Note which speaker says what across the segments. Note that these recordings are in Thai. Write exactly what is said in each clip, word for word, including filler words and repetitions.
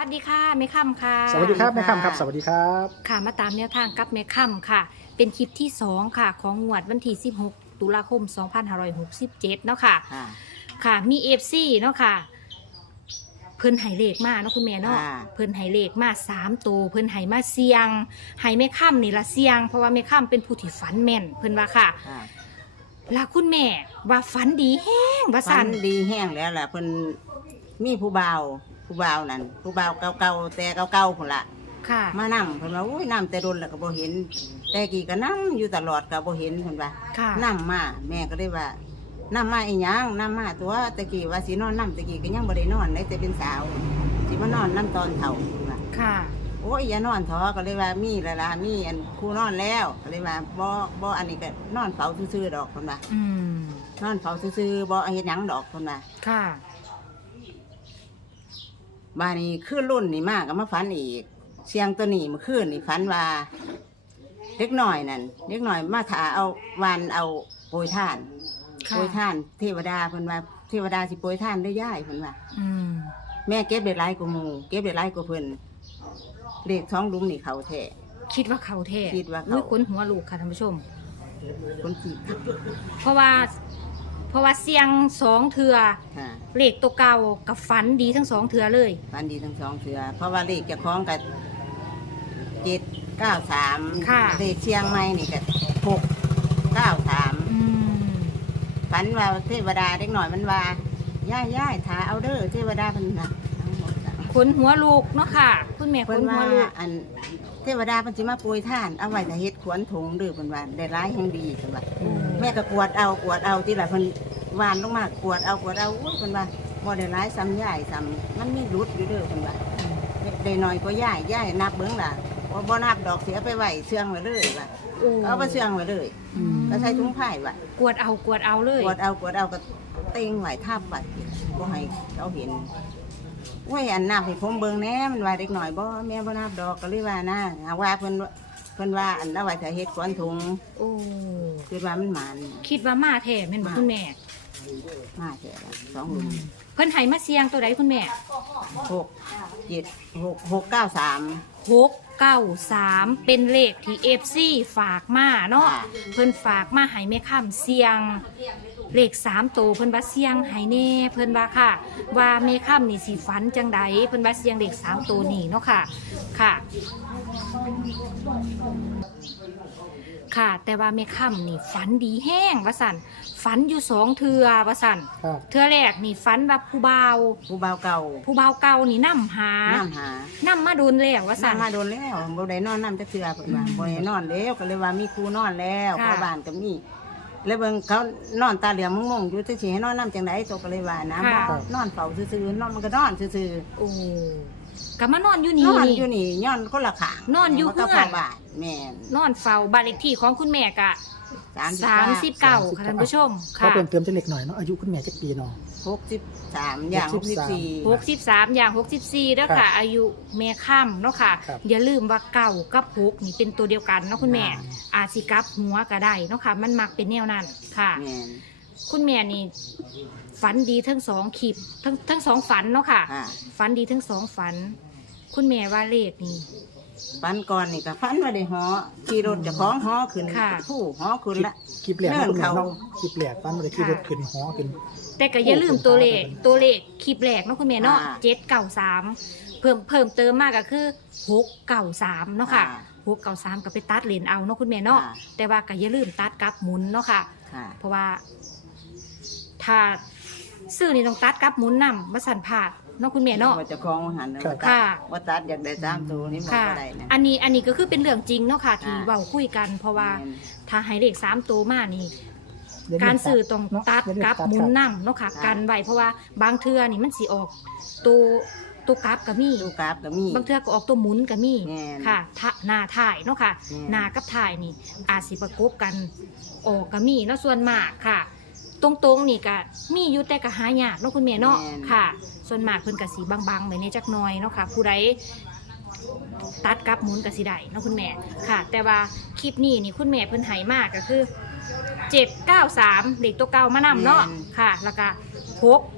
Speaker 1: สวัสดีค่ะแม่ค่ำค่ะ
Speaker 2: สวัสดีครับแม่ค่ำครับสวัสดีครับ
Speaker 1: ค่ะมาตามแนวทางกับแม่ค่ำค่ะเป็นคลิปที่สองค่ะของงวดวันที่สิบหกตุลาคมสองพันห้าร้อยหกสิบเจ็ดเนาะค่ะ
Speaker 3: ค่ะ
Speaker 1: ค่ะมี เอฟ ซี เนาะค่ะเพิ่นไห้เลขมาเนาะคุณแม่เนาะ
Speaker 3: ค่ะ
Speaker 1: เพิ่นไห้เลขมาสามตัวเพิ่นไห้มาเสียงไห้แม่ค่ำนี่ละเสียงเพราะว่าแม่ค่ำเป็นผู้ที่ฝันแม่นเพิ่นว่าค่ะ
Speaker 3: ค่ะ
Speaker 1: แลวคุณแม่ว่าฝันดีแห้งว่า
Speaker 3: ฟั
Speaker 1: สั่
Speaker 3: น
Speaker 1: น
Speaker 3: ดีแห้งแล้วล่ะเพิ่นมีผู้บ่าวผู้บ่าวนั่นผู้บ่าวเก่าๆแต่เก่าๆพุ่นล่ะ
Speaker 1: ค่ะ
Speaker 3: มานํเพิ่นว่าอุ้ยนํแต่โดนแล้วก็บ่เห็น แต่กี้ก็นํอยู่ตลอดก็บ่เห็นเพิ่นว่า
Speaker 1: ค่ะ
Speaker 3: นํมาแม่ก็เลยว่านํมาอีหยังนํมาตัวตะกี้ว่าสินอนนํตะกี้ก็ยังบ่ได้นอนเลยแต่เป็นสาวสิมานอนนํตอนเฒ่าเพิ่นว่า
Speaker 1: ค่ะ
Speaker 3: โอ้ยอย่านอนเถอะก็เลยว่ามีแล้วล่ะมีอันคู่นอนแล้วก็เลยว่าบ่บ่อันนี้ก็นอนเฝ้าซื่อๆดอกเพิ่นว่า
Speaker 1: อืม
Speaker 3: นอนเฝ้าซื่อๆบ่เฮ็ดหยังดอกเพิ่นว่า
Speaker 1: ค่ะ
Speaker 3: บ้านนี้ขึ้นรุ่นนี่มากก็มาฝันอีก เสียงตัวนี้เมื่อคืนนี่ฝันว่าเล็กหน่อยนั่นเล็กหน่อยมาถาเอาวานเอาโปรยท่าน
Speaker 1: ค่ะ
Speaker 3: โปรยท่าน เทวดาเพิ่นว่าเทวดาสิโปรยท่านได้ย่ายเพิ่นว่า
Speaker 1: อืม
Speaker 3: แม่เก็บได้หลายกว่าหมู่เก็บได้หลายกว่าเพิ่นเลขท้องลุมนี่เขาแท้
Speaker 1: คิดว่าเขาแท้
Speaker 3: คิดว่าเขา
Speaker 1: อุ้ยขนหัวลูกค่ะท่านผู้ชม
Speaker 3: คนขี้
Speaker 1: เพราะว่า เพราะว่าเสียงสองเถือ
Speaker 3: ค่ะ
Speaker 1: เลขตัวเก่ากับฝันดีทั้งสองเถือเลย
Speaker 3: ฝันดีทั้งสองเสือเพราะว่าเลขเจะคล้าของกับเจ็ดเก้าสาม
Speaker 1: ค่ะ
Speaker 3: เลขเชียงใหม่นี่ก็หกเก้าสาม
Speaker 1: อืม
Speaker 3: ฝันว่าเทวดาเด็กหน่อยมันว่าย่ายย่ายถาเอาเด้อเทวดาเพิ่นน่ะทั้งหมดน่ะ
Speaker 1: ขนหัวลูกเนาะค่ะ คุณแม่ข
Speaker 3: เพิ่น
Speaker 1: นหั
Speaker 3: ว่าว
Speaker 1: ลูก
Speaker 3: อันเทวดาเพิ่นสิมาโปรยท่านเอาไว้ถ้าเฮ็ดขวนถุงเด้อเพิ่นว่าได้ร้ายแห่งดีเพิ่นว่าแม่ก็กวดเอากวดเอาที่ละเพิ่นวานลงมากวดเอากวดเอาอุ้ยเพิ่นว่าบ่ได้ร้ายซ้ำย่ายซ้ำมันมีรุดอยู่เด้อเพิ่นว่าได้น้อยกว่าย่ายย่ายนับเบิ่งล่ะบ่บ่นับดอกเสียไปไว้เชื่องไว้เลยว่า
Speaker 1: โอ้
Speaker 3: เอาไปเชื่องไว้เลย
Speaker 2: อืม
Speaker 3: ก็ใส่ถุงผ้าไว้
Speaker 1: กวดเอากวดเอาเลย
Speaker 3: กวดเอากวดเอาก็เต็งไหวทับไหวบ่ให้เขาเห็นว่าอันนับให้ผมเบิ่งแหน่มันว่าเด็กหน่อยบ่แม่บ่นับดอกก็เลยว่านะหาว่าเพิ่นเพิ่นว่าอันเอาไว้ถ้าเฮ็ดขวัญถุง
Speaker 1: โอ้
Speaker 3: คือว่ามันหมาน
Speaker 1: คิดว่ามาแท้แม่นบ่คุณแม่
Speaker 3: มาแท้ละสองหลุม
Speaker 1: เพิ่นไห้มาเสียงตัวใดคุณแม่
Speaker 3: หกเจ็ดหกหกเก้าสาม
Speaker 1: หกเก้าสามเป็นเลขที่ เอฟ ซี ฝากมาเนาะ
Speaker 3: ค่ะ
Speaker 1: เพิ่นฝากมาให้แม่ค่ำเสียง เลขสามตัวเพิ่นว่าเสียงให้แน่เพิ่นว่าค่ะ ว่าแม่ค่ำนี่สิฝันจังใดเพิ่นว่าเสียงเลขสามตัวนี่เนาะค่ะค่ะ ค่ะ แต่ว่าแม่ค่ำนี่ฝันดีแห้งว่าสั่นฝันอยู่สองเทือว่าสั่น
Speaker 2: ครับ
Speaker 1: เทือแรกนี่ฝันว่าผู้บ่าว
Speaker 3: ผู้บ่าวเก่า
Speaker 1: ผู้บ่าวเก่านี่นำหา
Speaker 3: น้ำหา
Speaker 1: นํมาโดนแล้วว่าสั่น
Speaker 3: น้ำมาโดนแล้วบ่ได้นอนน้ำจักเทื่อเพิ่นว่าบ่ได้นอนแล้วก็เลยว่ามีครูนอนแล้ว
Speaker 1: ค่ะ
Speaker 3: พ่อบ้านก็มีแล้วเบิ่งเขานอนตาเหลืองมงๆอยู่จังสิให้นอนน้ำจังได๋โตก็เลยว่านะบ่นอนเฝ้าซื่อๆนอนมันก็นอนซื่อๆ
Speaker 1: โอ้ก็มานอนอยู่
Speaker 3: น
Speaker 1: นี่
Speaker 3: อน
Speaker 1: นี่
Speaker 3: อยู่นี่ย้อนคนละขาง
Speaker 1: นอนอยู่
Speaker 3: มัก็
Speaker 1: เฮือน
Speaker 3: ข้างบ้านแม่น
Speaker 1: นอนเฝ้าบ้านเลขที่ของคุณแม่กะสามสิบเก้าค่ะท่านผู้ชม
Speaker 2: เขา
Speaker 1: ค่ะ
Speaker 2: เพิ่มเติมจะเล็กหน่อยเนาะอายุคุณแม่จักปีเนาะ
Speaker 3: หกสิบสามอย่างหกสิบสี่
Speaker 1: หกสิบสามอย่างหกสิบสี่แล้วค่ะ อายุแม่ค่ำเนาะค่ะ
Speaker 2: ครับ
Speaker 1: อย่าลืมว่าเก่ากับหกนี่เป็นตัวเดียวกันเนาะคุณแม่
Speaker 3: อ่า
Speaker 1: อาจสิกลับหัวก็ได้เนาะค่ะ มันมักเป็นแนวนั้นค่ะ
Speaker 3: แม่น
Speaker 1: คุณแม่นี่ฝันดีทั้งสองคลิปทั้งทั้งสองฝันเนาะค่ะ
Speaker 3: อ่า
Speaker 1: ฝันดีทั้งสองฝัน คุณแม่ว่าเลขนี่
Speaker 3: ฟันก่อนนี่ก็ฟันว่าได้หอขี่รถเจะคล้าของหอขึ้น
Speaker 1: ค่ะ
Speaker 3: ผู้หอขึ้นละ
Speaker 2: คลิปแรกนะคุณแม่
Speaker 3: เรื่องเขา
Speaker 2: เนาะคลิปแรกฟันมาเลยขี่รถขึ้นหอขึ้น
Speaker 1: แต่ก็อย่าลืมตัวเลขตัวเลขคลิปแรกเนาะคุณแม่เนาะ
Speaker 3: อ่า
Speaker 1: เจ็ดเก่าสามเพิ่มเพิ่มเติมมากก็คือหกเก่าสามเนาะค่ะ
Speaker 3: อ่า
Speaker 1: หกเก่าสามก็ไปตัดเลนเอาเนาะคุณแม่เนาะ
Speaker 3: อ่า
Speaker 1: แต่ว่าก็อย่าลืมตัดกลับหมุนเนาะค่ะ
Speaker 3: ค่ะ
Speaker 1: เพราะว่า ถ้าซื้อนี่ต้องตัดกลับหมุนนำมาสั่นผาดเนาะคุณแม่เนาะ
Speaker 3: ว่าเจะคล้าของหัน
Speaker 2: ครับ
Speaker 3: ว่าตัด
Speaker 1: ค่ะ
Speaker 3: ว่าตัดอยากได้สามตัวนี่บอก
Speaker 1: ค่ะ
Speaker 3: ว่าได้นะ
Speaker 1: อันนี้อันนี้ก็คือเป็นเรื่องจริงเนาะค่ะ ที่
Speaker 3: อ่า
Speaker 1: เว้าคุยกัน เพราะว่า
Speaker 3: แม่น
Speaker 1: ถ้าให้เลขสามตัวมานี่
Speaker 2: อย่ลืม
Speaker 1: การสื่อตรง
Speaker 2: เนาะ
Speaker 1: ตัด
Speaker 2: อย่าลืม
Speaker 1: กับ
Speaker 2: ตัด
Speaker 1: หมุน
Speaker 2: ครับ
Speaker 1: นํเนาะค่ะ
Speaker 3: ค่ะ
Speaker 1: กันไว้เพราะว่าบางเทื่อนี่มันสิออกตัวตัวกราฟก็มี
Speaker 3: ตู้กราฟก็มี
Speaker 1: บางเทื่อก็ออกตัวหมุนก็มี
Speaker 3: แม่น
Speaker 1: ค่ะทะหน้าถ่ายเนาะค่ะ
Speaker 3: แม่น
Speaker 1: หน้ากับถ่ายนี่ อาจสิประกบกันออกก็มีเนาะส่วนมากค่ะ ตรงๆนี่ก็มีอยู่แต่ก็หายากเนาะคุณแม่เนาะ
Speaker 3: แม่น
Speaker 1: ค่ะ ส่วนมากเพิ่นก็สิบางๆไว้ในจักหน่อยเนาะค่ะ ผู้ใดตัดกับหมุนก็สิได้เนาะคุณแม่ค่ะ แต่ว่าคลิปนี้นี่คุณแม่เพิ่นให้มากก็คือเจ็ดเก้าสามเลขตัวเก่ามานำเนาะค่ะ แล้วก็หก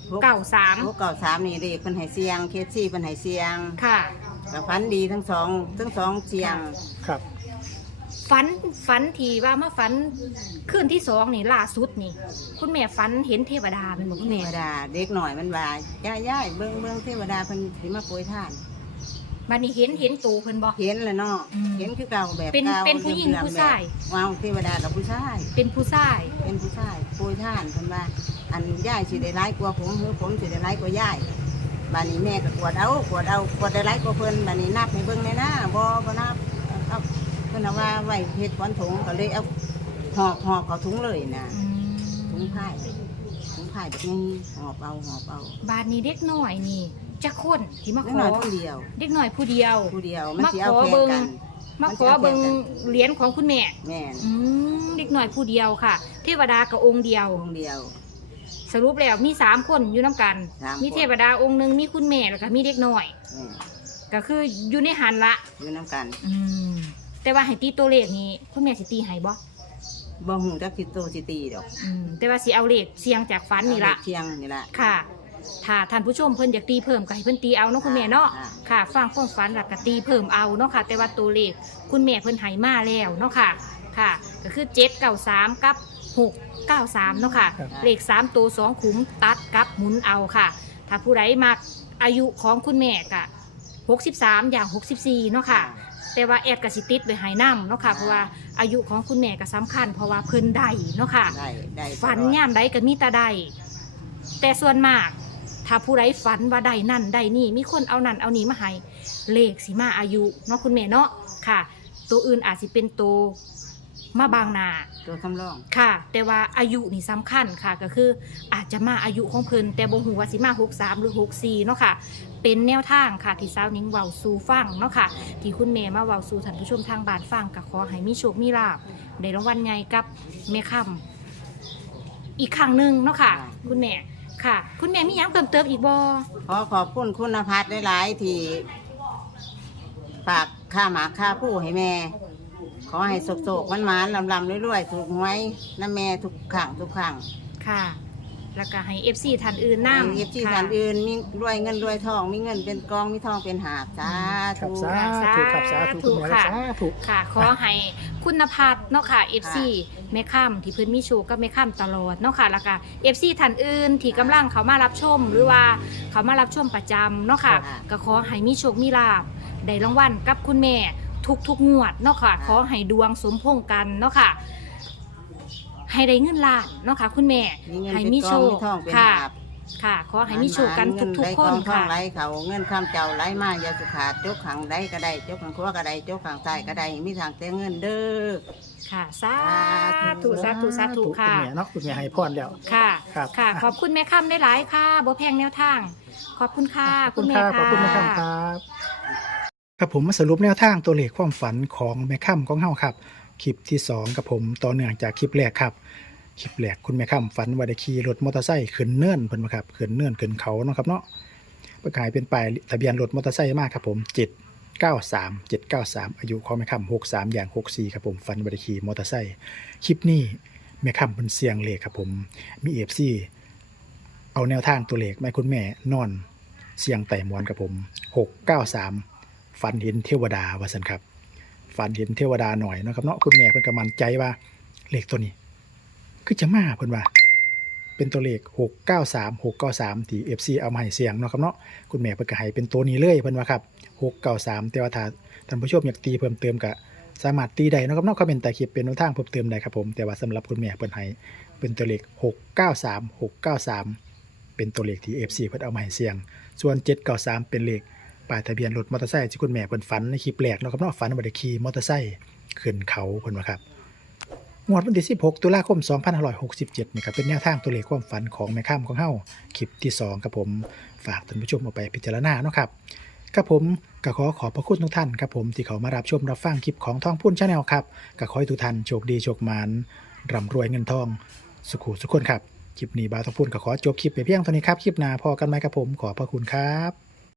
Speaker 1: เก้าสาม
Speaker 3: หกเก้าสามนี่เลขเพิ่นให้เสียงเคสซี่เพิ่นให้เสียง
Speaker 1: ค่ะ
Speaker 3: ก็ฝันดีทั้งสองทั้งสองเสียง
Speaker 2: ครับ
Speaker 1: ฝันฝันที่ว่ามาฝันคืนที่สองนี่ล่าสุดนี่ คุณแม่ฝันเห็นเทวดาเป็นบอกคุณ
Speaker 3: เท
Speaker 1: แม่
Speaker 3: วดาเด็กหน่อยมันว่าย่าย่ายเบิ่งเบิ่งเทวดาเพิ่นสิมาโปรยทาน
Speaker 1: บัดนี้เห็นเห็นตูเพิ่นบ่
Speaker 3: เห็นแล้วเนาะ
Speaker 1: อืม
Speaker 3: เห็นคือเก่าแบบ
Speaker 1: เป็น
Speaker 3: เก่า
Speaker 1: เป็นผู้หญิง
Speaker 3: เดิมๆ
Speaker 1: ผู้ชาย
Speaker 3: แบบว้าวเทวดากับผู้ชาย
Speaker 1: เป็นผู้ชาย
Speaker 3: เป็นผู้ชายโปรยทานเพิ่นว่าอันย่ายสิได้ร้ายกว่าผมหรือผมสิได้ร้ายกว่าย่ายบัดนี้แม่ก็กวดเอากวดเอากวดได้ร้ายกว่าเพิ่นบัดนี้นับให้เบิ่งแน่นะบ่บ่นับเอาเพิ่นเอาว่าไว้เฮ็ดขวัญถุงก็เลยเอาหอบหอบเข้าถุงเลยนะ
Speaker 1: อืม
Speaker 3: ถุงผ้าถุงผ้าแบบนี้หอบเอาหอบเอา
Speaker 1: บาดนี้เด็กน้อยนี่จะคนที่มา
Speaker 3: เล็
Speaker 1: ข
Speaker 3: ก
Speaker 1: อ
Speaker 3: น้อยผู้เดียว
Speaker 1: เด็กน้อยผู้เดียว
Speaker 3: ผู้เดียวมัน
Speaker 1: มา
Speaker 3: สิ
Speaker 1: ข
Speaker 3: เอา
Speaker 1: อ
Speaker 3: แข่
Speaker 1: เบิ
Speaker 3: ง
Speaker 1: ง
Speaker 3: กัน
Speaker 1: มาขอเบิงเหรียญของคุณแม่
Speaker 3: แม่น
Speaker 1: อืมเด็กน้อยผู้เดียวค่ะ เทวดากับองค์เดียว
Speaker 3: องค์เดียว
Speaker 1: สรุปแล้วมีสามคนอยู่น้ำกัน
Speaker 3: สามคน
Speaker 1: มีเทวดาองค์หนึ่งมีคุณแม่แล้วก็มีเด็กน้อย
Speaker 3: แม่น
Speaker 1: ก็คืออยู่ในหันละ
Speaker 3: อยู่น้ำกัน
Speaker 1: อืมแต่ว่าให้ตีตัวเลขนี้คุณแม่สิตีให้บ่
Speaker 3: บ่หูจักสิโตสิตีดอก
Speaker 1: อืมแต่ว่าสิเอาเลขเสียงจากฝันนี่ละ
Speaker 3: เอาเด็กเที่ยงนี่ละ
Speaker 1: ค่ะ ถ้าท่านผู้ชมเพิ่นอยากตีเพิ่มก็ให้เพิ่นตีเอาเนาะคุณแม่เนาะ
Speaker 3: อ่า
Speaker 1: ค่ะ ฟังความฝันแล้วก็ตีเพิ่มเอาเนาะค่ะ แต่ว่าตัวเลขคุณแม่เพิ่นให้มาแล้วเนาะค่ะ ค่ะ ก็คือเจ็ดเก้าสามกับหกเก้าสามเนาะค่ะ
Speaker 2: ครับ
Speaker 1: เลขสามตัวสองขุมตัดกับหมุนเอาค่ะ ถ้าผู้ใดมักอายุของคุณแม่ก็หกสิบสามอย่างหกสิบสี่เนาะค่ะ แต่ว่าแอดกับสิติดไปหายน้ำเนาะค่ะ เพราะว่าอายุของคุณแม่ก็สำคัญ เพราะว่าเพิ่นได้เนาะค่ะ
Speaker 3: ได้ได้ตลอด
Speaker 1: ฝันย่ามใดก็มีแต่ได้แต่ส่วนมาก ถ้าผู้ใดฝันว่าได้นั่นได้นี่ มีคนเอานั่นเอานี่มาให้เลขสิมาอายุเนาะคุณแม่เนาะค่ะ ตัวอื่นอาจสิเป็นตัวมาบางหนา
Speaker 3: ตัวคำร้อง
Speaker 1: ค่ะ แต่ว่าอายุนี่สำคัญค่ะ ก็คืออาจจะมาอายุของเพิ่นแต่บ่ฮู้ว่าสิมาหกสามหรือหกสี่เนาะค่ะ เป็นแนวทางค่ะที่สาวนิ้งเว้าสู่ฟังเนาะค่ะ ที่คุณแม่มาเว้าสู่ท่านผู้ชมทางบ้านฟังก็ขอให้มีโชคมีลาภได้รางวัลใหญ่กับแม่ค่ำอีกครั้งหนึงเนาะค่ะ คุณแม่ค่ะ คุณแม่มีหยังเพิ่มเติมอีกบ่
Speaker 3: ขอขอบคุณคุณพัฒน์หลายๆที่ฝากค่าหมาค่าผู้ให้แม่ ขอให้โศกๆมันมานๆลำๆรวยๆถูกหวยน้ำแม่ทุกครั้งทุกครั้ง
Speaker 1: ค่ะ แล้วก็ให้ เอฟ ซี ท่านอื่นนำ
Speaker 3: เอฟที่ท่านอื่นมีรวยเงินรวยทอง มีเงินเป็นกองมีทองเป็นหาบสา
Speaker 2: ครั
Speaker 3: ธุ
Speaker 2: บสาธุครับสาธุคุณแม่ครับสาธุ
Speaker 1: ค่ะ ขอให้คุณพัฒน์เนาะค่ะ เอฟ ซี แม่ค่ำที่เพิ่นมีโชคกับแม่ค่ำตลอดเนาะค่ะแล้วก็ เอฟ ซี ท่านอื่นที่กำลังเขามารับชม หรือว่าเขามารับชมประจำเนาะค่ะ ก็ขอให้มีโชคมีลาภได้รางวัลกับคุณแม่ทุกๆงวดเนาะค่ะ ขอให้ดวงสมพงษ์กันเนาะค่ะ ให้ได้เงินล้านเนาะค่ะ คุณแม่
Speaker 3: มีเงิน
Speaker 1: ให้
Speaker 3: เป็น
Speaker 1: มี
Speaker 3: ก
Speaker 1: โช
Speaker 3: อง
Speaker 1: ค
Speaker 3: มีทองเป็น
Speaker 1: ค่ะ
Speaker 3: หาบ
Speaker 1: ค่ะ ขอให้มีโชคกันทุกๆคน
Speaker 3: เงินได้กองทอง
Speaker 1: ค่ะ
Speaker 3: ไหลเขาเงินข้ามเจ้าไหลมาอย่าสุขาดจกขังใดก็ได้จกขังครัวก็ได้จกขังใต้ก็ได้มีทางแต่เงินเด้อ
Speaker 1: ค่ะ สาธุสาธุสาธุค่ะ
Speaker 2: คุณแม่เนาะคุณแม่ให้พรแล้ว
Speaker 1: ค่ะ
Speaker 2: ครับ
Speaker 1: ค่ะ ขอบคุณแม่ค่ำได้หลายๆค่ะบ่แพงแนวทาง ขอบคุณค่ะ
Speaker 2: ขอบ
Speaker 1: คุ
Speaker 2: คุณ ณ
Speaker 1: แม่
Speaker 2: ค่ะข
Speaker 1: ค่ะ
Speaker 2: อบคุณแม่ค่ำครับ ครับผมมาสรุปแนวทางตัวเลขความฝันของแม่ค่ำของเฮาครับ คลิปที่สองกับผมต่อเนื่องจากคลิปแรกครับ คลิปแรกคุณแม่ค่ำฝันว่าได้ขี่รถมอเตอร์ไซค์ขึ้นเนินเพิ่นมาครับขึ้นเนินขึ้นเขาเนาะครับเนาะประกายเป็นป้ายทะเบียนรถมอเตอร์ไซค์มากครับผมเจ็ดเก้าสาม เจ็ดเก้าสามอายุของแม่ค่ำหกสามอย่างหกสี่ครับผมฝันว่าได้ขี่มอเตอร์ไซค์คลิปนี้แม่ค่ำเป็นเสียงเลขครับผมมี เอฟ ซี เอาแนวทางตัวเลขมาให้คุณแม่นอนเสียงไต่หมอนกับผมหกเก้าสามฝันเห็นเทวดาว่าซั่นครับฝันเห็นเทวดาหน่อยเนาะครับเนาะคุณแม่เพิ่นก็มั่นใจว่าเลขตัวนี้คือจะมาเพิ่นว่า เป็นตัวเลขหกเก้าสาม หกเก้าสามที่ เอฟ ซี เอามาให้เสียงเนาะครับเนาะคุณแม่เพิ่นก็ให้เป็นตัวนี้เลยเพิ่นว่าครับหกเก้าสามแต่ว่าถ้าท่านผู้ชมอยากตีเพิ่มเติมก็สามารถตีได้เนาะครับเนาะคอมเมนต์ใต้คลิปเป็นแนวทางเพิ่มเติมได้ครับผมแต่ว่าสำหรับคุณแม่เพิ่นให้เป็นตัวเลขหกเก้าสาม หกเก้าสามเป็นตัวเลขที่ เอฟ ซี เพิ่นเอามาให้เสียงส่วนเจ็ดเก้าสามเป็นเลขป้ายทะเบียนรถมอเตอร์ไซค์ที่คุณแม่เพิ่นฝันในคลิปแรกเนาะครับเนาะฝันว่าได้ขี่มอเตอร์ไซค์ขึ้นเขาเพิ่นว่าครับงวดวันที่สิบหกตุลาคมสองพันห้าร้อยหกสิบเจ็ดนี่ครับเป็นแนวทางตัวเลขความฝันของแม่ค่ำของเฮาคลิปที่สองครับผมฝากท่านผู้ชมเอาไปพิจารณาเนาะครับครับผมก็ขอขอบพระคุณทุกท่านครับผมที่เขามารับชมรับฟังคลิปของทองพูนชาแนลครับก็ขอให้ทุกท่านโชคดีโชคมานร่ำรวยเงินทองสุขุสุขคนครับคลิปนี้บ่าวทองพูนก็ขอจบคลิปไปเพียงเท่านี้ครับคลิปหน้าพอกันไหมครับผมขอบพระคุณครับ